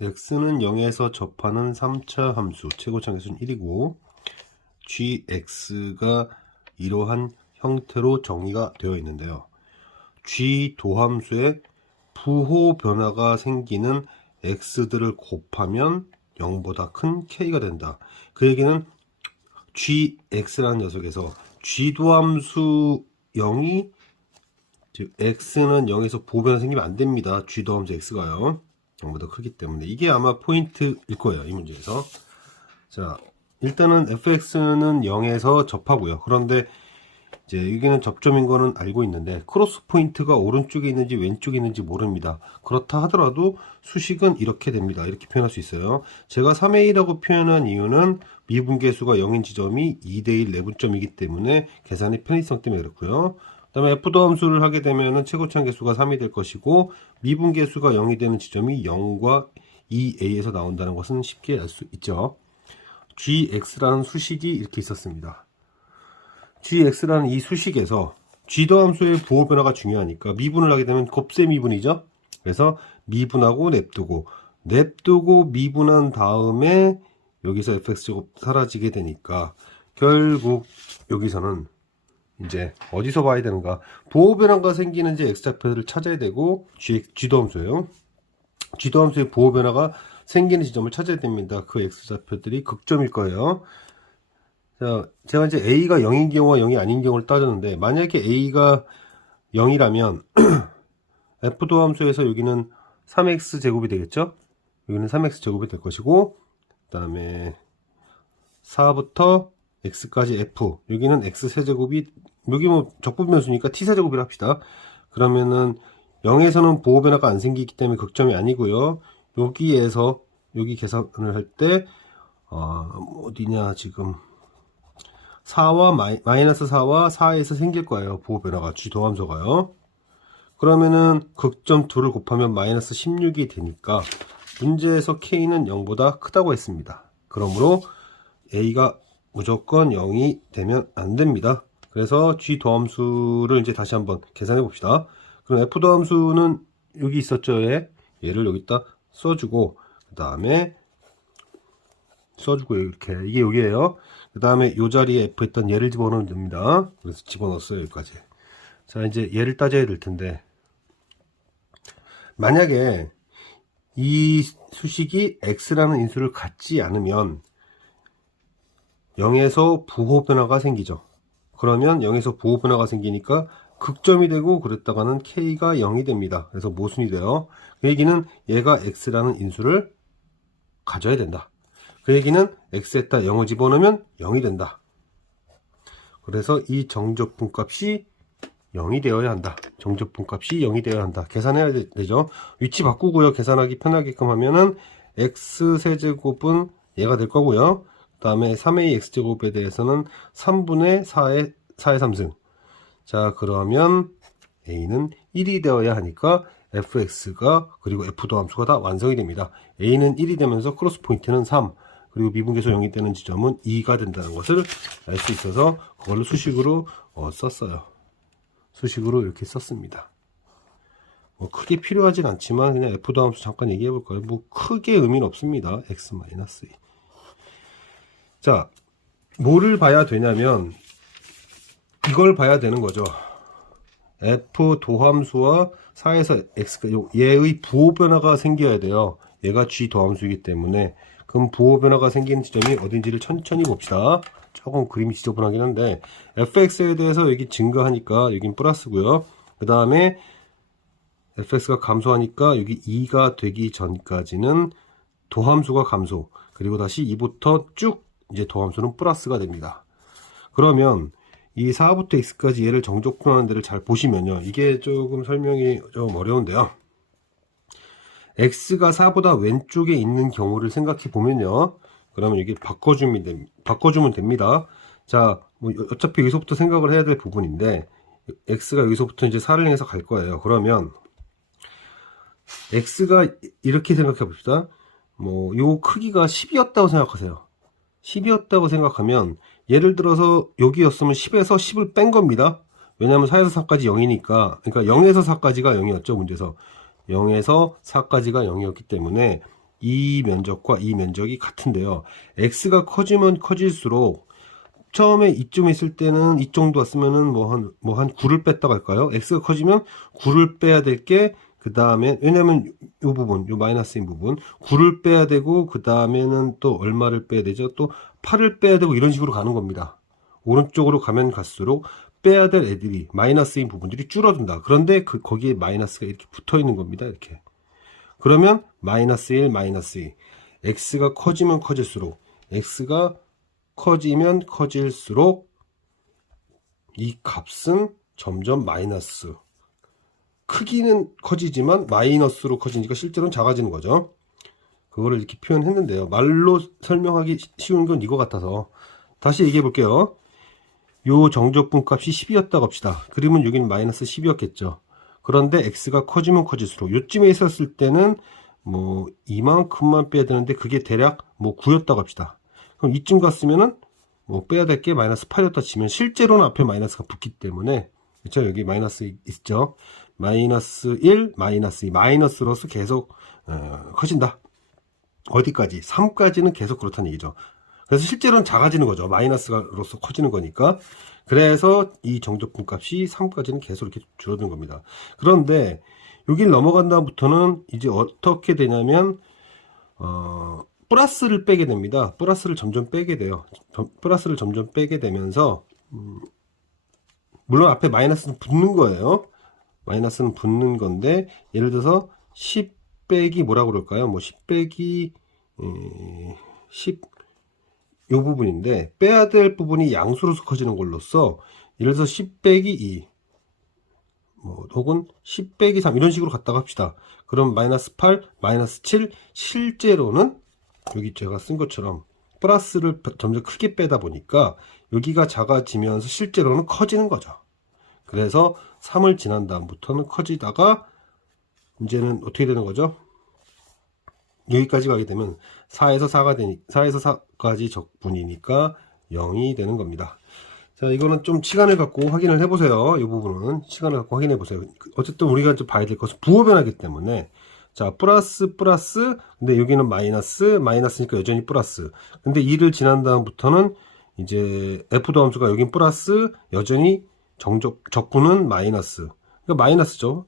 x는 0에서 접하는 3차 함수 최고차 함수는 1이고 gx가 이러한 형태로 정의가 되어 있는데요. g 도함수의 부호 변화가 생기는 x들을 곱하면 0보다 큰 k가 된다. 그 얘기는 gx라는 녀석에서 g 도함수 0이 즉 x는 0에서 부호 변화 생기면 안 됩니다. g 도함수 x가요. 0보다 크기 때문에 이게 아마 포인트일 거예요. 이 문제에서. 자, 일단은 fx는 0에서 접하고요. 그런데 이제 여기는 접점인 거는 알고 있는데 크로스 포인트가 오른쪽에 있는지 왼쪽에 있는지 모릅니다. 그렇다 하더라도 수식은 이렇게 됩니다. 이렇게 표현할 수 있어요. 제가 3a라고 표현한 이유는 미분계수가 0인 지점이 2대1 내분점이기 때문에 계산의 편의성 때문에 그렇고요. 그 다음에 f도함수를 하게 되면 최고차항 계수가 3이 될 것이고 미분계수가 0이 되는 지점이 0과 2a에서 나온다는 것은 쉽게 알 수 있죠. gx라는 수식이 이렇게 있었습니다. gx라는 이 수식에서 g도함수의 부호 변화가 중요하니까 미분을 하게 되면 곱셈 미분이죠. 그래서 미분하고 냅두고 미분한 다음에 여기서 fx제곱 사라지게 되니까 결국 여기서는 이제 어디서 봐야 되는가? 부호 변화가 생기는지 x좌표를 찾아야 되고 g도함수예요. g도함수의 부호 변화가 생기는 지점을 찾아야 됩니다. 그 x좌표들이 극점일 거예요. 자, 제가 이제 a가 0인 경우와 0이 아닌 경우를 따졌는데 만약에 a가 0이라면 f도함수에서 여기는 3x 제곱이 되겠죠? 여기는 3x 제곱이 될 것이고 그 다음에 4부터 x까지 f, 여기는 x 세제곱이, 여기 뭐 적분변수니까 t 세제곱이라 합시다. 그러면은 0에서는 부호 변화가 안 생기기 때문에 극점이 아니고요. 여기에서 여기 계산을 할 때 어디냐 지금 4와 마이너스 4와 4에서 생길 거예요. 부호 변화가 g 도함수가요. 그러면은 극점 2를 곱하면 마이너스 16이 되니까 문제에서 k는 0보다 크다고 했습니다. 그러므로 a가 무조건 0이 되면 안 됩니다. 그래서 g 도함수를 이제 다시 한번 계산해 봅시다. 그럼 f 도함수는 여기 있었죠. 얘를 여기다 써주고 그 다음에 써주고 이렇게 이게 여기에요. 그 다음에 이 자리에 f 있던 얘를 집어넣으면 됩니다. 그래서 집어넣었어요. 여기까지. 자, 이제 얘를 따져야 될 텐데 만약에 이 수식이 x라는 인수를 갖지 않으면 0에서 부호 변화가 생기죠. 그러면 0에서 부호 변화가 생기니까 극점이 되고 그랬다가는 k가 0이 됩니다. 그래서 모순이 돼요. 그 얘기는 얘가 x라는 인수를 가져야 된다. 그 얘기는 x에다 0을 집어넣으면 0이 된다. 그래서 이 정적분 값이 0이 되어야 한다. 정적분 값이 0이 되어야 한다. 계산해야 되죠. 위치 바꾸고요. 계산하기 편하게끔 하면은 x세제곱은 얘가 될 거고요. 그 다음에 3a x제곱에 대해서는 3분의 4의 3승. 자, 그러면 a는 1이 되어야 하니까 fx가 그리고 f도함수가 다 완성이 됩니다. a는 1이 되면서 크로스 포인트는 3, 그리고 미분계수 0이 되는 지점은 2가 된다는 것을 알 수 있어서 그걸로 수식으로 썼어요. 수식으로 이렇게 썼습니다. 뭐 크게 필요하진 않지만 그냥 f도함수 잠깐 얘기해 볼까요? 뭐 크게 의미는 없습니다. x-2. 자, 뭐를 봐야 되냐면 이걸 봐야 되는 거죠. f 도함수와 4에서 x가 얘의 부호 변화가 생겨야 돼요. 얘가 g 도함수이기 때문에 그럼 부호 변화가 생기는 지점이 어딘지를 천천히 봅시다. 조금 그림이 지저분하긴 한데 fx에 대해서 여기 증가하니까 여긴 플러스고요. 그 다음에 fx가 감소하니까 여기 2가 되기 전까지는 도함수가 감소, 그리고 다시 2부터 쭉 이제 도함수는 플러스가 됩니다. 그러면 이 4부터 x까지 얘를 정적분하는 데를 잘 보시면요. 이게 조금 설명이 좀 어려운데요. x가 4보다 왼쪽에 있는 경우를 생각해 보면요. 그러면 여기 바꿔주면 됩니다. 자, 뭐 어차피 여기서부터 생각을 해야 될 부분인데 x가 여기서부터 이제 4를 향해서 갈 거예요. 그러면 x가 이렇게 생각해 봅시다. 뭐 요 크기가 10이었다고 생각하세요. 10이었다고 생각하면 예를 들어서 여기였으면 10에서 10을 뺀 겁니다. 왜냐하면 4에서 4까지 0이니까, 그러니까 0에서 4까지가 0이었죠. 문제에서 0에서 4까지가 0이었기 때문에 이 면적과 이 면적이 같은데요. x가 커지면 커질수록 처음에 이쯤에 있을 때는 이 정도 왔으면은 한 9를 뺐다고 할까요? x가 커지면 9를 빼야 될 게 그 다음에 왜냐면 요 부분, 요 마이너스인 부분 9를 빼야 되고 그 다음에는 또 얼마를 빼야 되죠? 또 8을 빼야 되고 이런 식으로 가는 겁니다. 오른쪽으로 가면 갈수록 빼야 될 애들이 마이너스인 부분들이 줄어든다. 그런데 거기에 마이너스가 이렇게 붙어 있는 겁니다. 이렇게. 그러면 마이너스 1, 마이너스 2. x가 커지면 커질수록 x가 커지면 커질수록 이 값은 점점 마이너스. 크기는 커지지만 마이너스로 커지니까 실제로는 작아지는 거죠. 그거를 이렇게 표현했는데요. 말로 설명하기 쉬운 건 이거 같아서 다시 얘기해 볼게요. 요 정적분 값이 10이었다고 합시다. 그러면 여기는 마이너스 10이었겠죠. 그런데 x가 커지면 커질수록 요쯤에 있었을 때는 뭐 이만큼만 빼야 되는데 그게 대략 뭐 9였다고 합시다. 그럼 이쯤 갔으면은 뭐 빼야 될 게 마이너스 8이었다 치면 실제로는 앞에 마이너스가 붙기 때문에 그렇죠? 여기 마이너스 있죠. 마이너스 1, 마이너스 2, 마이너스로서 계속 커진다. 어디까지? 3까지는 계속 그렇다는 얘기죠. 그래서 실제로는 작아지는 거죠. 마이너스로서 커지는 거니까. 그래서 이 정적분 값이 3까지는 계속 이렇게 줄어드는 겁니다. 그런데 여기를 넘어간 다음부터는 이제 어떻게 되냐면 플러스를 빼게 됩니다. 플러스를 점점 빼게 돼요. 플러스를 점점 빼게 되면서 물론 앞에 마이너스는 붙는 거예요. 마이너스는 붙는 건데 예를 들어서 10 빼기 뭐라고 그럴까요? 뭐 10 빼기 10 요 부분인데 빼야 될 부분이 양수로서 커지는 걸로써 예를 들어서 10 빼기 2 뭐 혹은 10 빼기 3 이런 식으로 갔다가 합시다. 그럼 마이너스 8, 마이너스 7 실제로는 여기 제가 쓴 것처럼 플러스를 점점 크게 빼다 보니까 여기가 작아지면서 실제로는 커지는 거죠. 그래서 3을 지난 다음부터는 커지다가 이제는 어떻게 되는 거죠? 여기까지 가게 되면 4에서 4까지 적분이니까 0이 되는 겁니다. 자, 이거는 좀 시간을 갖고 확인을 해보세요. 이 부분은 시간을 갖고 확인해 보세요. 어쨌든 우리가 좀 봐야 될 것은 부호 변화이기 때문에 자, 플러스 근데 여기는 마이너스니까 여전히 플러스. 근데 2를 지난 다음부터는 이제 f 함수가 여긴 플러스, 여전히 적분은 마이너스. 그러니까 마이너스죠.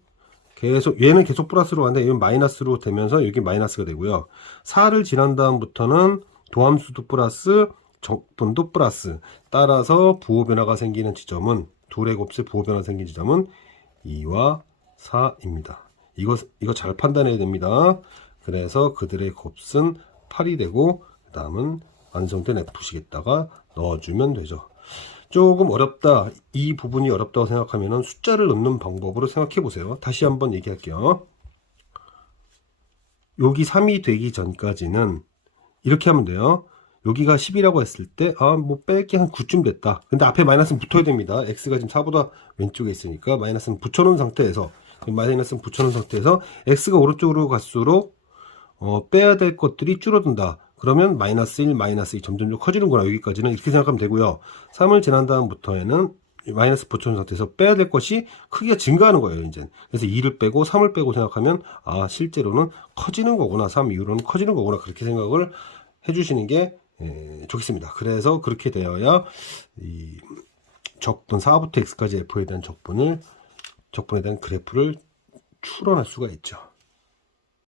얘는 계속 플러스로 가는데 이건 마이너스로 되면서 여기 마이너스가 되고요. 4를 지난 다음부터는 도함수도 플러스, 적분도 플러스. 따라서 부호 변화가 생기는 지점은 둘의 곱셈 부호 변화 생긴 지점은 2와 4입니다. 이거 잘 판단해야 됩니다. 그래서 그들의 곱은 8이 되고 그 다음은 완성된 F식에다가 넣어주면 되죠. 조금 어렵다, 이 부분이 어렵다고 생각하면 숫자를 넣는 방법으로 생각해 보세요. 다시 한번 얘기할게요. 여기 3이 되기 전까지는 이렇게 하면 돼요. 여기가 10이라고 했을 때 뭐 뺄게 한 9쯤 됐다. 근데 앞에 마이너스는 붙어야 됩니다. x가 지금 4보다 왼쪽에 있으니까 마이너스는 붙여놓은 상태에서 x가 오른쪽으로 갈수록 빼야 될 것들이 줄어든다. 그러면 마이너스 1, 마이너스 2 점점 커지는구나. 여기까지는 이렇게 생각하면 되고요. 3을 지난 다음부터에는 마이너스 붙여놓은 상태에서 빼야 될 것이 크기가 증가하는 거예요. 이제 그래서 2를 빼고 3을 빼고 생각하면 실제로는 커지는 거구나. 3 이후로는 커지는 거구나. 그렇게 생각을 해주시는 게 좋겠습니다. 그래서 그렇게 되어야 이 적분 4부터 x까지 f에 대한 적분에 대한 그래프를 추론할 수가 있죠.